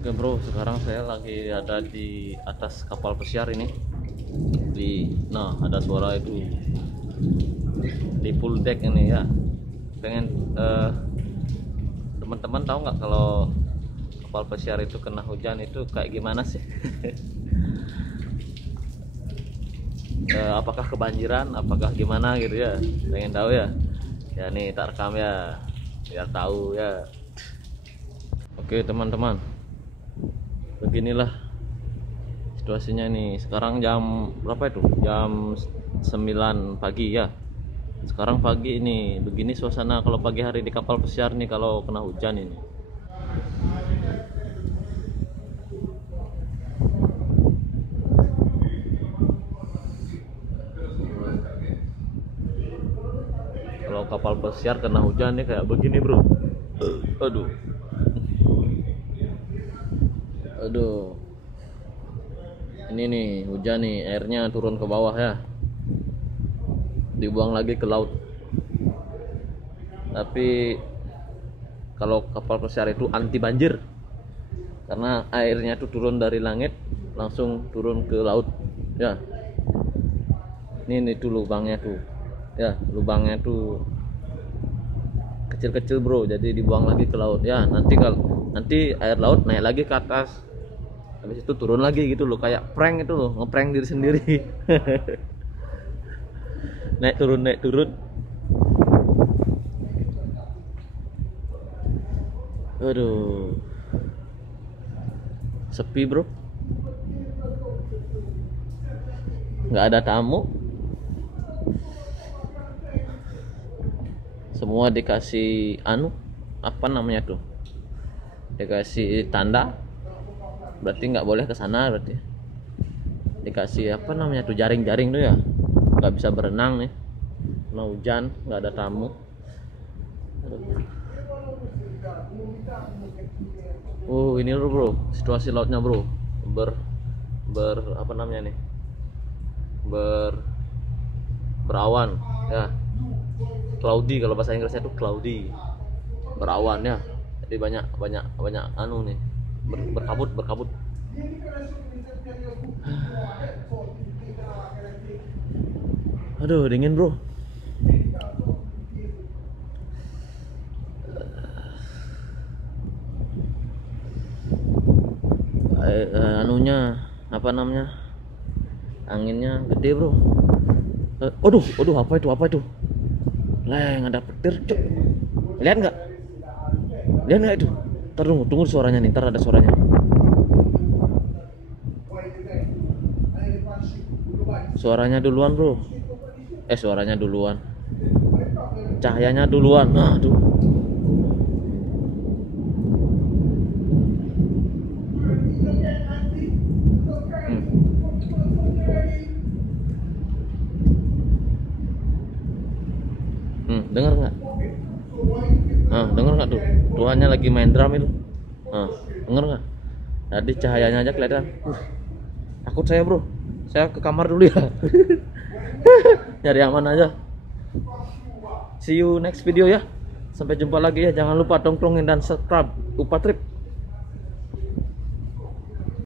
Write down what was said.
Oke bro, sekarang saya lagi ada di atas kapal pesiar ini. Nah, ada suara itu di full deck ini ya. Pengen teman-teman tahu nggak kalau kapal pesiar itu kena hujan itu kayak gimana sih? Apakah kebanjiran? Apakah gimana gitu ya? Pengen tahu ya? Ya nih tak rekam ya, biar tahu ya. Oke teman-teman, beginilah situasinya nih. Sekarang jam berapa itu? Jam 9 pagi ya. Sekarang pagi ini begini suasana kalau pagi hari di kapal pesiar nih kalau kena hujan ini. Kalau kapal pesiar kena hujan nih kayak begini bro. Aduh, aduh, ini nih hujan nih, airnya turun ke bawah ya, dibuang lagi ke laut. Tapi kalau kapal pesiar itu anti banjir, karena airnya tuh turun dari langit langsung turun ke laut ya. Ini tuh lubangnya tuh ya, lubangnya tuh kecil-kecil bro, jadi dibuang lagi ke laut ya. Nanti air laut naik lagi ke atas, habis itu turun lagi gitu loh, kayak prank itu loh, ngeprank diri sendiri. Naik turun. Aduh, sepi bro, nggak ada tamu, semua dikasih apa namanya tuh, dikasih tanda, berarti nggak boleh ke sana. Berarti dikasih apa namanya tuh, jaring tuh ya, nggak bisa berenang nih karena hujan, nggak ada tamu. Ini bro, situasi lautnya bro, apa namanya nih, berawan ya, cloudy kalau bahasa Inggrisnya itu cloudy, berawan ya. Jadi banyak nih, berkabut. Aduh, dingin bro. Anunya apa namanya, anginnya gede bro. Aduh, apa itu? Leng, ada petir cok. Lihat nggak itu? Tunggu suaranya nih, ntar ada suaranya. Suaranya duluan bro. Suaranya duluan, cahayanya duluan. Nah tuh. Dengar nggak? Dengar nggak tuh? Tuhannya lagi main drum itu. Dengar nggak? Tadi cahayanya aja kelihatan. Takut saya bro. Saya ke kamar dulu ya. Nyari aman aja. See you next video ya. Sampai jumpa lagi ya. Jangan lupa tongkrongin dan subscribe Upa Trip.